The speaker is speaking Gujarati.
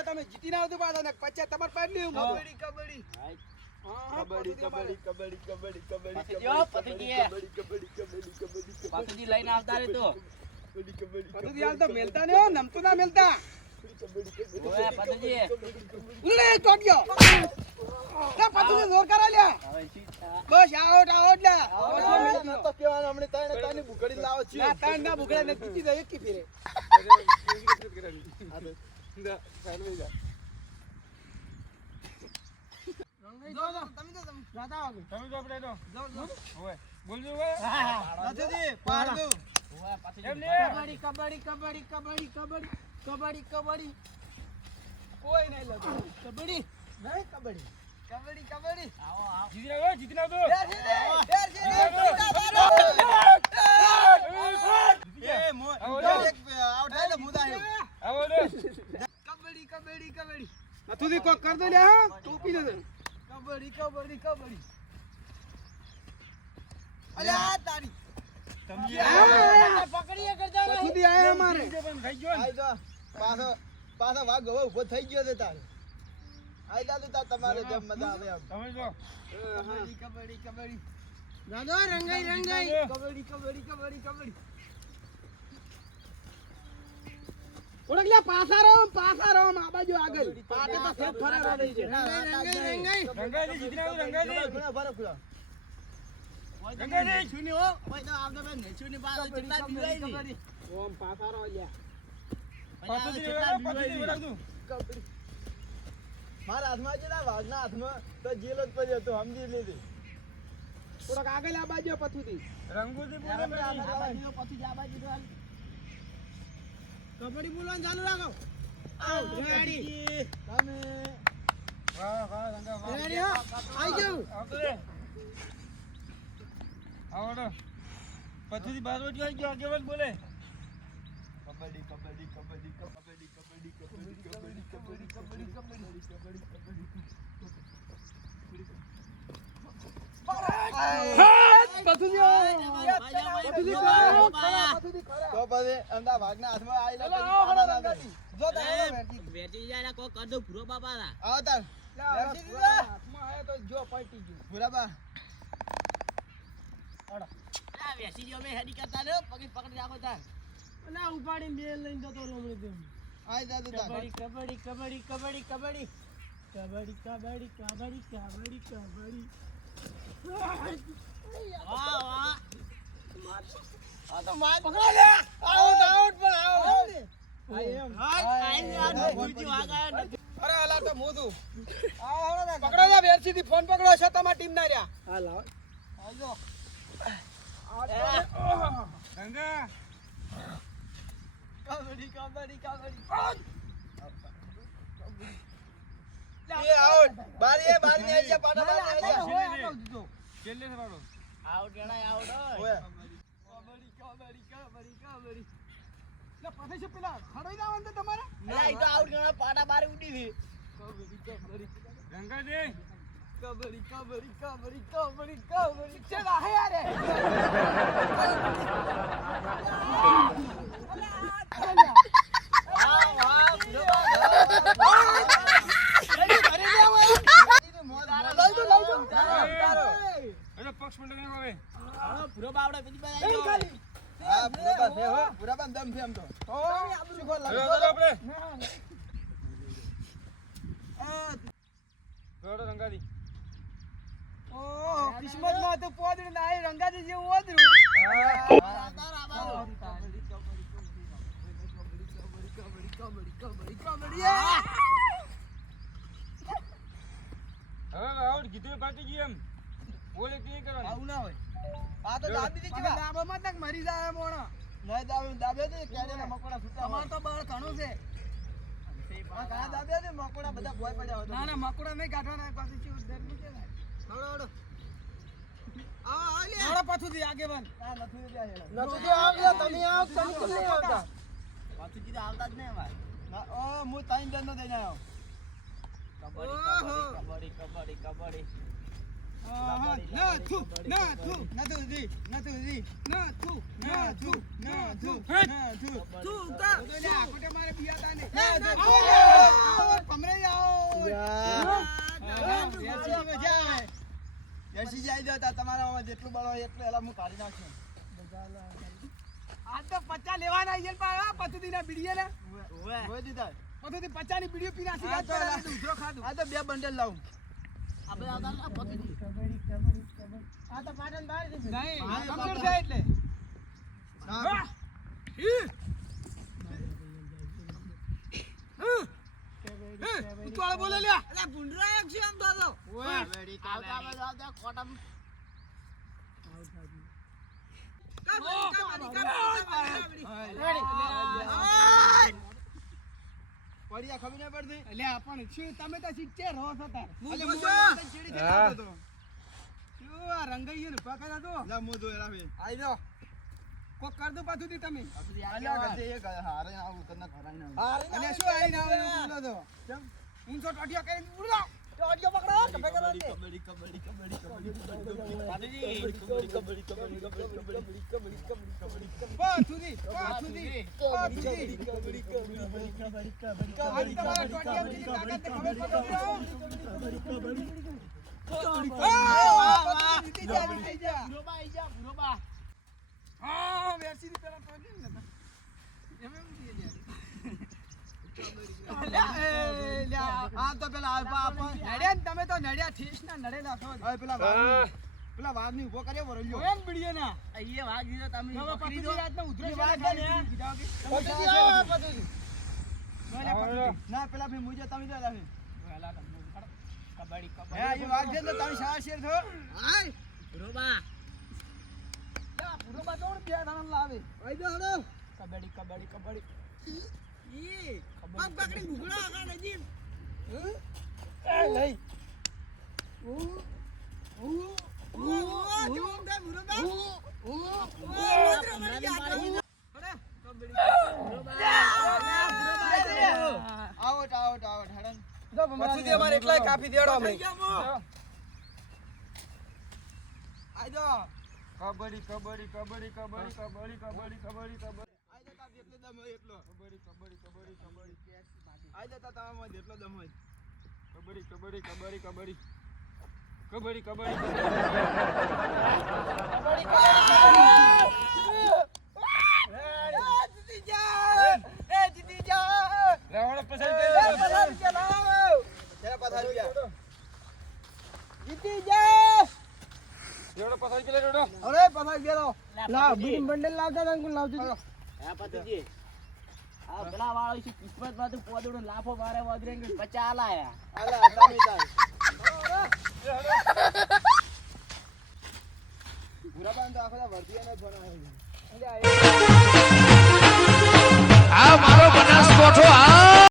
હેડો તમે જીતી ના આવતું પાછા ને પછી તમાર પાડ લ્યો કબડ્ડી કબડ્ડી પતુજી લઈને આવતા રે તો પતુજી હાલ તો મેલતા ને નમતું ના મેલતા ઓએ પતુજી ઉલે ટોટ્યો લા પતુજી જોર કરા લ્યા બસ આઉટ આઉટ લા તો કેવાનું હમણે તાને બુકડી લાવો છે ના તાણ ના બુકડા ને જીતી જાય એકી ફેરે તું કોક કર દો લે હા ટોપી દે કબડ્ડી કબડ્ડી કબડ્ડી અલ્યા તારી પકડીએ કરતા સુધી આયા મારે થઈ ગયો ને પાછો વાઘ હવે ઉભો થઈ ગયો છે તારે આઈ દાદુ તા તમારે જેમ મજા આવે એમ સમજો કબડ્ડી કબડ્ડી કબડ્ડી દાદા રંગાઈ રંગાઈ કબડ્ડી કબડ્ડી કબડ્ડી કબડ્ડી ઓળખલા પાછા રહો આ બાજુ આગળ પાટે તો સેફ ફરે રહી છે રંગાઈ જીતના રંગાઈ ભરે ખુલા રંગાજી છુની હો ઓય તો આવતો બે નેચુની પાસે ચિલ્લા બીવાઈ ની ઓમ પાછા રહો લ્યા પતુજી કબડ્ડી મારા હાથમાં છે ને વાઘના હાથમાં તો જેલો જ પડ્યો તો સમજી લીધી થોડોક આગળ આ બાજુ પથુથી રંગુજી બોલે મે આ બાજુ પતુજી આ બાજુ તો કબડ્ડી બોલવાનું ચાલુ રાખો આવ રેડી તમે વાહ રંગા વાહ રેડી હો આઈ જાવ આવતો આવડો પછીથી બાર વાગ્યો આવી ગયો આગેવાન બોલે કબડ્ડી કબડ્ડી કબડ્ડી કબડ્ડી કબડ્ડી કબડ્ડી કબડ્ડી કબડ્ડી કબડ્ડી કબડ્ડી તો પછી અંદા ભાગના હાથમાં આઈ લાગે જો તારે બેટી જાય કો કર દો પૂરો બાપા આવ તાર હાથમાં આયો તો જો પલટી ગયું પુરાબા આ વેસી જો મે હેડી કરતા ને પકડી રાખો તાર ના ઉપાડીને બે લઈને જતો રમણી દે આઈ દાદુ તાર કબડ્ડી કબડ્ડી કબડ્ડી કબડ્ડી કબડ્ડી કબડ્ડી કબડ્ડી કબડ્ડી કબડ્ડી કબડ્ડી વાહ વાહ આ તો માર પકડો લે આઉટ આઉટ પણ આઉટ આઈ એમ આઈ યાર બીજી વાગા અરે અલા તો મોધું પકડો લા બેરસી થી ફોન પકડો છે તમારી ટીમ ના રહ્યા હા લાવ આવજો ગંગા કબડ્ડી કબડ્ડી કબડ્ડી એ આઉટ બારી ને આઈ જા પાડા બારી આઈ જા છેલ્લે છે પાડો આઉટ ગણાય આઉટ ઓય કબડ્ડી કબડ્ડી કબડ્ડી કબડ્ડી લે પાછે છે પેલા ખડોઈ દાવન તો તમારે અલા ઈ તો આઉટ ગણા પાટા બારે ઉડી છે કબડ્ડી કબડ્ડી ગંગાજી કબડ્ડી કબડ્ડી કબડ્ડી કબડ્ડી કબડ્ડી ચલા હે યાર વાહ વાહ પૂરો અરે પક્ષ મંડળ ને હવે પૂરો બાવડા પેલી બાજુ આવી ગયો હા પુરાબા છે હો પુરાબા દમ છે એમ તો આબરૂ ખોલ લાગે આપણે ગોડો રંગાજી ઓ કિસ્મત માં તો પોદડી ના આઈ રંગાજી જેવું ઓદરું તાર આબારો હવે આઉટ કીધું પાટી ગઈ એમ બોલે કે કરવાનું આવું ના હોય આ તો દાબી દી છે દાબામાં તક મરી જાય મોણો નહીં દાબે તો ક્યારે મકોડા છૂટા તમાર તો બળ ઘણું છે આ ઘણા દાબે ને મકોડા બધા ભોય પડ્યા હોય ના ના મકોડા નહીં કાઢવાના પાછી ચીવ દર્મી છે ને હળો હળો આ લે હળો પાછું થી આગે બન આ નથી આવ્યા તમે આવ તમે કેમ નહીં આવતા પાછું કીધું આવતા જ નહીં ભાઈ ઓ હું તાઈન જન નો દઈને આવ્યો કબડ્ડી કબડ્ડી કબડ્ડી મારે બિયાતા ને આઈ જાવ તા તમારામાં જેટલું બળ હોય એટલું એલા હું કાઢી નાખું. આ તો 50 લેવાના આઈ ગયા પાછા પથુદીના બીડીએ ને હોય દીધા. પથુદી 50 ની બીડીઓ પીના આ તો એલા ઉધરો ખાધું. આ તો 2 બંડલ લાવું. આપણે આવતા ને પથુજી. આ તો પાટણ બહાર જ છે. નહીં, હા, હા, કમ્પ્લીટ થાય એટલે હા. ઉતાળ બોલે લ્યા અલા ભૂંડરા એક છે આમ દાદો. ઓય આવતા કોટમ. પડિયા ખબર નહીં પડતી. અલ્યા પણ શું તમે તો સિત્તેર રહો છો તાર અલે હું તો ચીડી થઈ હા. જતો હતો. શું આ રંગાઈ ને પકડા તો લા હું જોયેલા ભઈ. આઈ દો કોક કર દો પાછું દી તમે અલ્યા ગધે એ હારે આવું કરના ખરાઈ ના. અલ્યા શું આઈ ના આવે બોલો તો કેમ? ઊંચો ટાટિયો કરીને ઉડો ટાટિયો પકડો કભે કરો તે કબડ્ડી કબડ્ડી કબડ્ડી કબડ્ડી પાછુજી. પાછુદી પાછુદી પાછુદી આજ તમારા ટાટિયાની તાકાત ખબર પડ્યો જીતી જા ભૂરોબા આઈ જા ભૂરોબા. હા વેરસી ની પેલા તો ને એમ આ તો પેલા આપા નડ્યા ને તમે તો નડ્યા ઠીસ ના નડે નાખો હવે પેલા વાઘની ઉભો કર્યો વરલ્યો. એમ બીડીએ ના અહીંયા વાઘ દીધો તમે હવે પકડી પકડી દો. રાત ને ઉધરો ઈ છે વાત ને છે ને. કીધા કે પકડી પકડી દો, દો પકડી ના પેલા ભઈ મુજે તમે જોયેલા છે. કબડ્ડી હે ઈ વાઘ છે તો તમે શાળા શેર છો. હાય ભૂરોબા. જા પૂરો બાજોડ બે દાણા લાવે આઈ દો હડો કબડ્ડી કબડ્ડી કબડ્ડી ઈ પગ પકડી ભૂગળો આગળ નજીક. એ લઈ આવટ આવટ આવટ હેડન. પછી અમારે એકલાય કાપી દેડો અમે આઈ દો. કબડ્ડી કબડ્ડી કબડ્ડી કબડ્ડી કબડ્ડી કબડ્ડી કબડ્ડી કબડ્ડી આઈ દો તા જેટલો દમ હોય એટલો. કબડ્ડી કબડ્ડી કબડ્ડી કબડ્ડી આઈ દો તા તમારામાં જેટલો દમ હોય. કબડ્ડી કબડ્ડી કબડ્ડી કબડ્ડી કબડ્ડી કબડ્ડી રાવણ પસાર કરી જરા પથારી ગયા. જીતી જા રેવડો પસાર કરી રેવડો અરે પસાઈ ગયેલો લા બીડી બંડલ લાવતા તા કોણ લાવતું હતું? હા પતુજી. આ પેલા વાળો છે કિસ્મત માં તું પોદડો લાફો મારે વધરે 50 લાયા. આલા તમે તાર. પૂરા બાંધ આખો વર્દીયાનો ફોન આવ્યો. અલ્યા